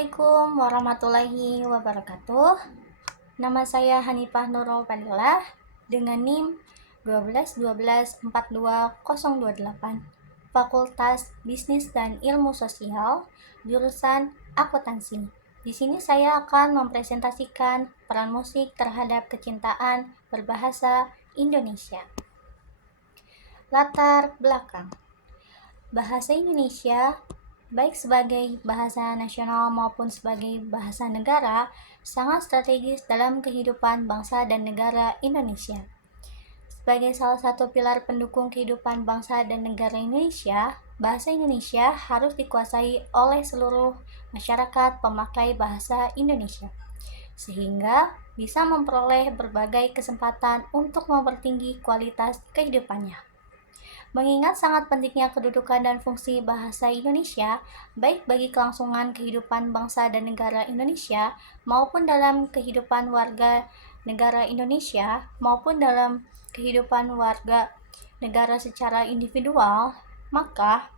Assalamualaikum warahmatullahi wabarakatuh. Nama saya Hanifah Nurul Fadilah dengan NIM 121242028, Fakultas Bisnis dan Ilmu Sosial, jurusan Akuntansi. Di sini saya akan mempresentasikan peran musik terhadap kecintaan berbahasa Indonesia. Latar belakang. Bahasa Indonesia baik sebagai bahasa nasional maupun sebagai bahasa negara, sangat strategis dalam kehidupan bangsa dan negara Indonesia. Sebagai salah satu pilar pendukung kehidupan bangsa dan negara Indonesia, bahasa Indonesia harus dikuasai oleh seluruh masyarakat pemakai bahasa Indonesia, sehingga bisa memperoleh berbagai kesempatan untuk mempertinggi kualitas kehidupannya. Mengingat sangat pentingnya kedudukan dan fungsi bahasa Indonesia, baik bagi kelangsungan kehidupan bangsa dan negara Indonesia, maupun dalam kehidupan warga negara Indonesia, maupun dalam kehidupan warga negara secara individual, maka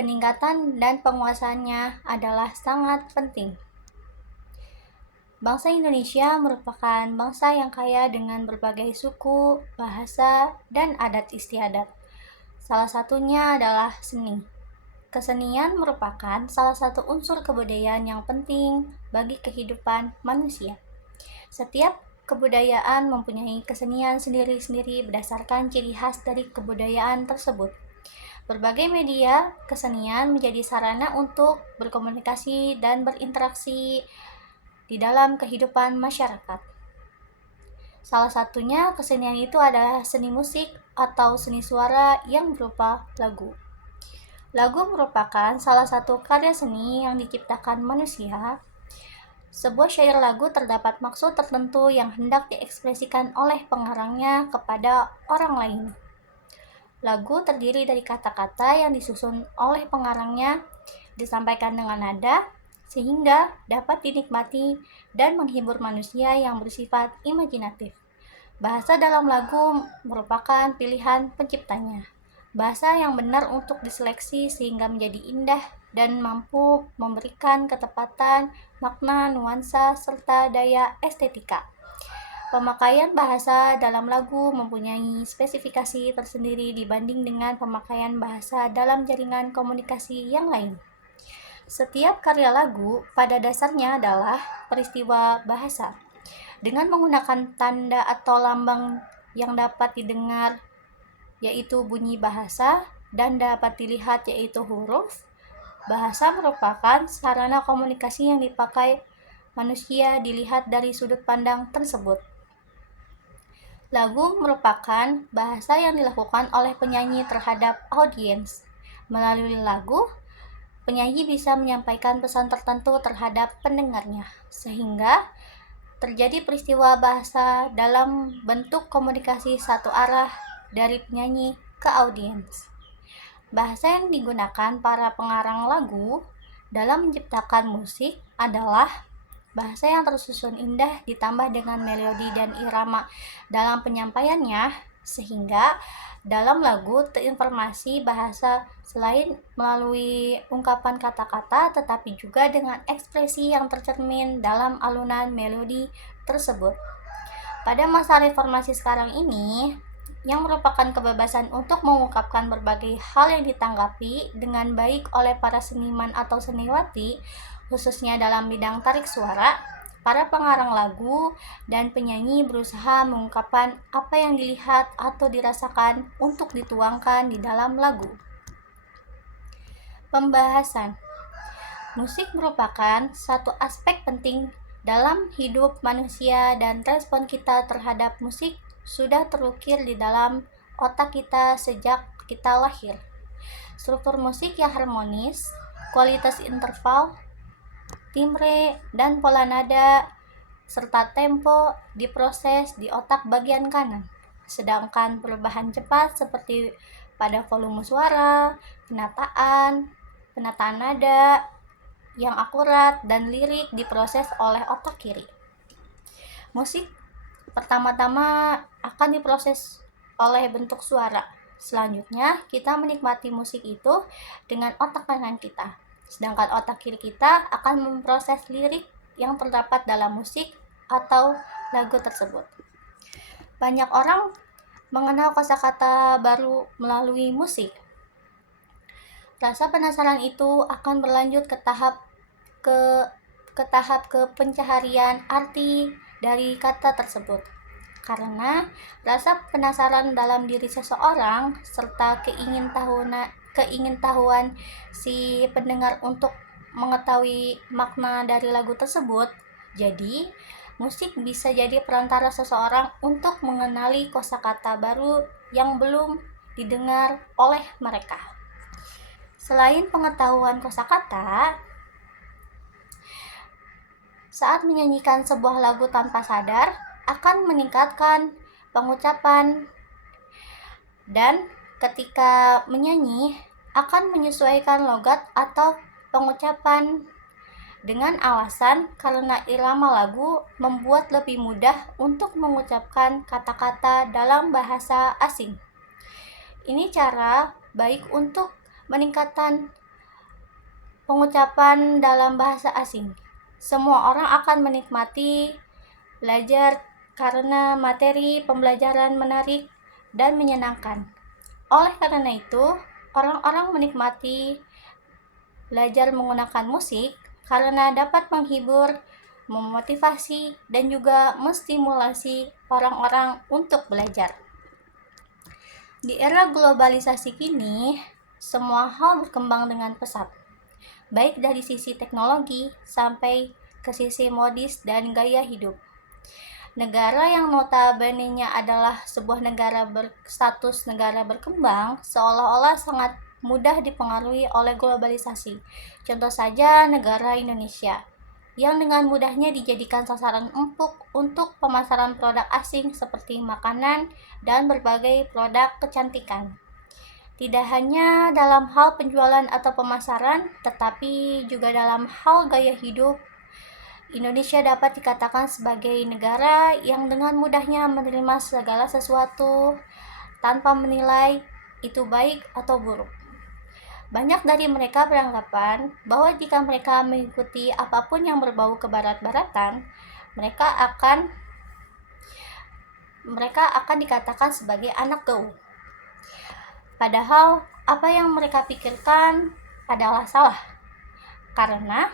peningkatan dan penguasaannya adalah sangat penting. Bangsa Indonesia merupakan bangsa yang kaya dengan berbagai suku, bahasa, dan adat istiadat. Salah satunya adalah seni. Kesenian merupakan salah satu unsur kebudayaan yang penting bagi kehidupan manusia. Setiap kebudayaan mempunyai kesenian sendiri-sendiri berdasarkan ciri khas dari kebudayaan tersebut. Berbagai media kesenian menjadi sarana untuk berkomunikasi dan berinteraksi di dalam kehidupan masyarakat. Salah satunya kesenian itu adalah seni musik atau seni suara yang berupa lagu. Lagu merupakan salah satu karya seni yang diciptakan manusia. Sebuah syair lagu terdapat maksud tertentu yang hendak diekspresikan oleh pengarangnya kepada orang lain. Lagu terdiri dari kata-kata yang disusun oleh pengarangnya, disampaikan dengan nada, sehingga dapat dinikmati dan menghibur manusia yang bersifat imajinatif. Bahasa dalam lagu merupakan pilihan penciptanya. Bahasa yang benar untuk diseleksi sehingga menjadi indah dan mampu memberikan ketepatan, makna, nuansa, serta daya estetika. Pemakaian bahasa dalam lagu mempunyai spesifikasi tersendiri dibanding dengan pemakaian bahasa dalam jaringan komunikasi yang lain. Setiap karya lagu pada dasarnya adalah peristiwa bahasa. Dengan menggunakan tanda atau lambang yang dapat didengar, yaitu bunyi bahasa, dan dapat dilihat, yaitu huruf, bahasa merupakan sarana komunikasi yang dipakai manusia dilihat dari sudut pandang tersebut. Lagu merupakan bahasa yang dilakukan oleh penyanyi terhadap audiens. Melalui lagu, penyanyi bisa menyampaikan pesan tertentu terhadap pendengarnya, sehingga terjadi peristiwa bahasa dalam bentuk komunikasi satu arah dari penyanyi ke audiens. Bahasa yang digunakan para pengarang lagu dalam menciptakan musik adalah bahasa yang tersusun indah ditambah dengan melodi dan irama dalam penyampaiannya, sehingga dalam lagu terinformasi bahasa selain melalui ungkapan kata-kata, tetapi juga dengan ekspresi yang tercermin dalam alunan melodi tersebut. Pada masa reformasi sekarang ini, yang merupakan kebebasan untuk mengungkapkan berbagai hal yang ditanggapi dengan baik oleh para seniman atau seniwati, khususnya dalam bidang tarik suara, para pengarang lagu dan penyanyi berusaha mengungkapkan apa yang dilihat atau dirasakan untuk dituangkan di dalam lagu. Pembahasan. Musik merupakan satu aspek penting dalam hidup manusia dan respon kita terhadap musik sudah terukir di dalam otak kita sejak kita lahir. Struktur musik yang harmonis, kualitas interval, timbre, dan pola nada, serta tempo diproses di otak bagian kanan. Sedangkan perubahan cepat seperti pada volume suara, penataan nada yang akurat, dan lirik diproses oleh otak kiri. Musik pertama-tama akan diproses oleh bentuk suara. Selanjutnya, kita menikmati musik itu dengan otak kanan kita. sedangkan otak kiri kita akan memproses lirik yang terdapat dalam musik atau lagu tersebut. Banyak orang mengenal kosakata baru melalui musik. Rasa penasaran itu akan berlanjut ke tahap pencaharian arti dari kata tersebut. Karena rasa penasaran dalam diri seseorang serta keingintahuan si pendengar untuk mengetahui makna dari lagu tersebut, jadi musik bisa jadi perantara seseorang untuk mengenali kosakata baru yang belum didengar oleh mereka. Selain pengetahuan kosakata, saat menyanyikan sebuah lagu tanpa sadar akan meningkatkan pengucapan, dan ketika menyanyi akan menyesuaikan logat atau pengucapan dengan alasan karena irama lagu membuat lebih mudah untuk mengucapkan kata-kata dalam bahasa asing. Ini cara baik untuk meningkatkan pengucapan dalam bahasa asing. Semua orang akan menikmati belajar karena materi pembelajaran menarik dan menyenangkan. Oleh karena itu, orang-orang menikmati belajar menggunakan musik karena dapat menghibur, memotivasi, dan juga menstimulasi orang-orang untuk belajar. Di era globalisasi kini, semua hal berkembang dengan pesat, baik dari sisi teknologi sampai ke sisi modis dan gaya hidup. Negara yang notabene-nya adalah sebuah negara berstatus negara berkembang seolah-olah sangat mudah dipengaruhi oleh globalisasi. Contoh saja negara Indonesia, yang dengan mudahnya dijadikan sasaran empuk untuk pemasaran produk asing seperti makanan dan berbagai produk kecantikan. Tidak hanya dalam hal penjualan atau pemasaran, tetapi juga dalam hal gaya hidup. Indonesia dapat dikatakan sebagai negara yang dengan mudahnya menerima segala sesuatu tanpa menilai itu baik atau buruk. Banyak dari mereka beranggapan bahwa jika mereka mengikuti apapun yang berbau kebarat-baratan, mereka akan dikatakan sebagai anak gaul. Padahal apa yang mereka pikirkan adalah salah. Karena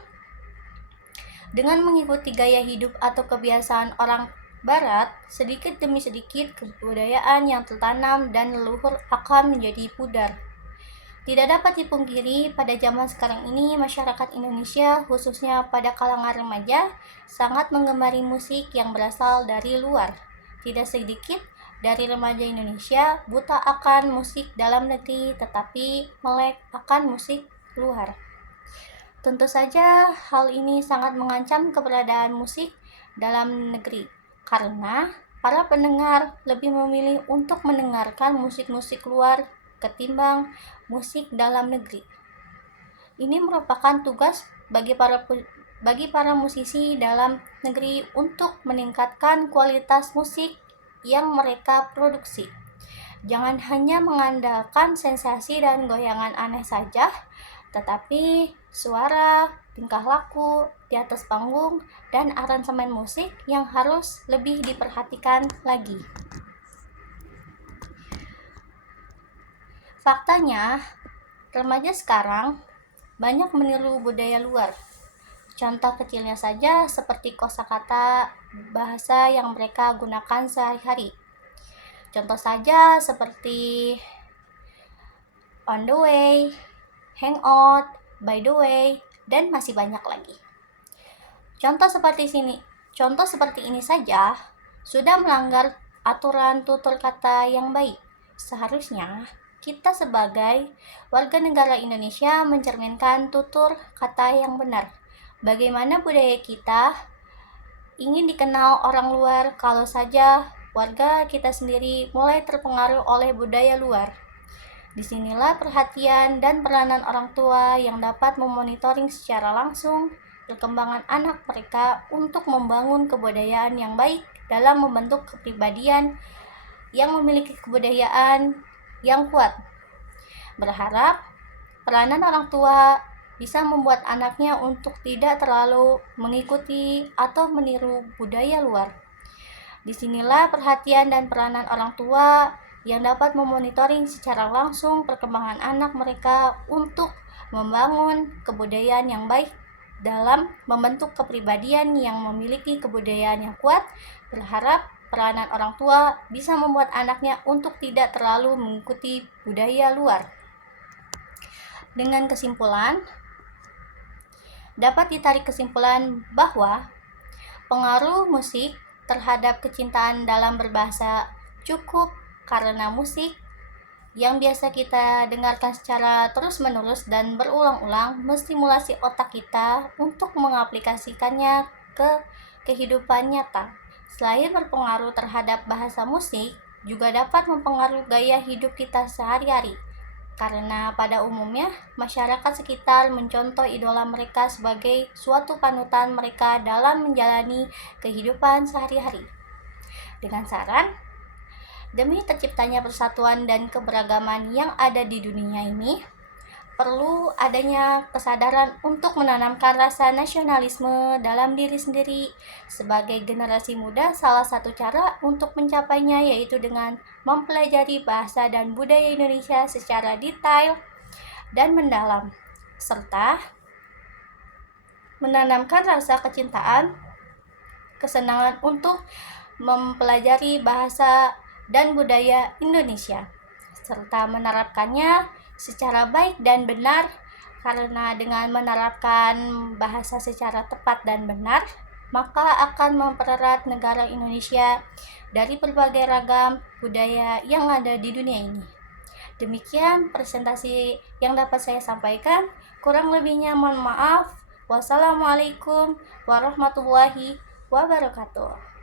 dengan mengikuti gaya hidup atau kebiasaan orang barat, sedikit demi sedikit kebudayaan yang tertanam dan leluhur akan menjadi pudar. Tidak dapat dipungkiri, pada zaman sekarang ini masyarakat Indonesia, khususnya pada kalangan remaja, sangat menggemari musik yang berasal dari luar. Tidak sedikit dari remaja Indonesia buta akan musik dalam negeri, tetapi melek akan musik luar. Tentu saja hal ini sangat mengancam keberadaan musik dalam negeri, karena para pendengar lebih memilih untuk mendengarkan musik-musik luar ketimbang musik dalam negeri. Ini merupakan tugas bagi para musisi dalam negeri untuk meningkatkan kualitas musik yang mereka produksi. Jangan hanya mengandalkan sensasi dan goyangan aneh saja, tetapi suara, tingkah laku di atas panggung, dan aransemen musik yang harus lebih diperhatikan lagi. Faktanya, remaja sekarang banyak meniru budaya luar. Contoh kecilnya saja seperti kosakata bahasa yang mereka gunakan sehari-hari. Contoh saja seperti on the way, hangout, by the way, dan masih banyak lagi. Contoh seperti ini saja sudah melanggar aturan tutur kata yang baik. Seharusnya kita sebagai warga negara Indonesia mencerminkan tutur kata yang benar. Bagaimana budaya kita ingin dikenal orang luar kalau saja warga kita sendiri mulai terpengaruh oleh budaya luar. Disinilah perhatian dan peranan orang tua yang dapat memonitoring secara langsung perkembangan anak mereka untuk membangun kebudayaan yang baik dalam membentuk kepribadian yang memiliki kebudayaan yang kuat. Berharap peranan orang tua bisa membuat anaknya untuk tidak terlalu mengikuti atau meniru budaya luar. Disinilah perhatian dan peranan orang tua yang dapat memonitoring secara langsung perkembangan anak mereka untuk membangun kebudayaan yang baik dalam membentuk kepribadian yang memiliki kebudayaan yang kuat. Berharap peranan orang tua bisa membuat anaknya untuk tidak terlalu mengikuti budaya luar. Dengan kesimpulan, dapat ditarik kesimpulan bahwa pengaruh musik terhadap kecintaan dalam berbahasa cukup karena musik yang biasa kita dengarkan secara terus-menerus dan berulang-ulang menstimulasi otak kita untuk mengaplikasikannya ke kehidupan nyata. Selain berpengaruh terhadap bahasa musik, juga dapat mempengaruhi gaya hidup kita sehari-hari. Karena pada umumnya, masyarakat sekitar mencontoh idola mereka sebagai suatu panutan mereka dalam menjalani kehidupan sehari-hari. Dengan saran, demi terciptanya persatuan dan keberagaman yang ada di dunia ini, perlu adanya kesadaran untuk menanamkan rasa nasionalisme dalam diri sendiri. Sebagai generasi muda, salah satu cara untuk mencapainya yaitu dengan mempelajari bahasa dan budaya Indonesia secara detail dan mendalam, serta menanamkan rasa kecintaan, kesenangan untuk mempelajari bahasa dan budaya Indonesia, serta menerapkannya secara baik dan benar, karena dengan menerapkan bahasa secara tepat dan benar, maka akan mempererat negara Indonesia dari berbagai ragam budaya yang ada di dunia ini. Demikian presentasi yang dapat saya sampaikan. Kurang lebihnya mohon maaf. Wassalamualaikum warahmatullahi wabarakatuh.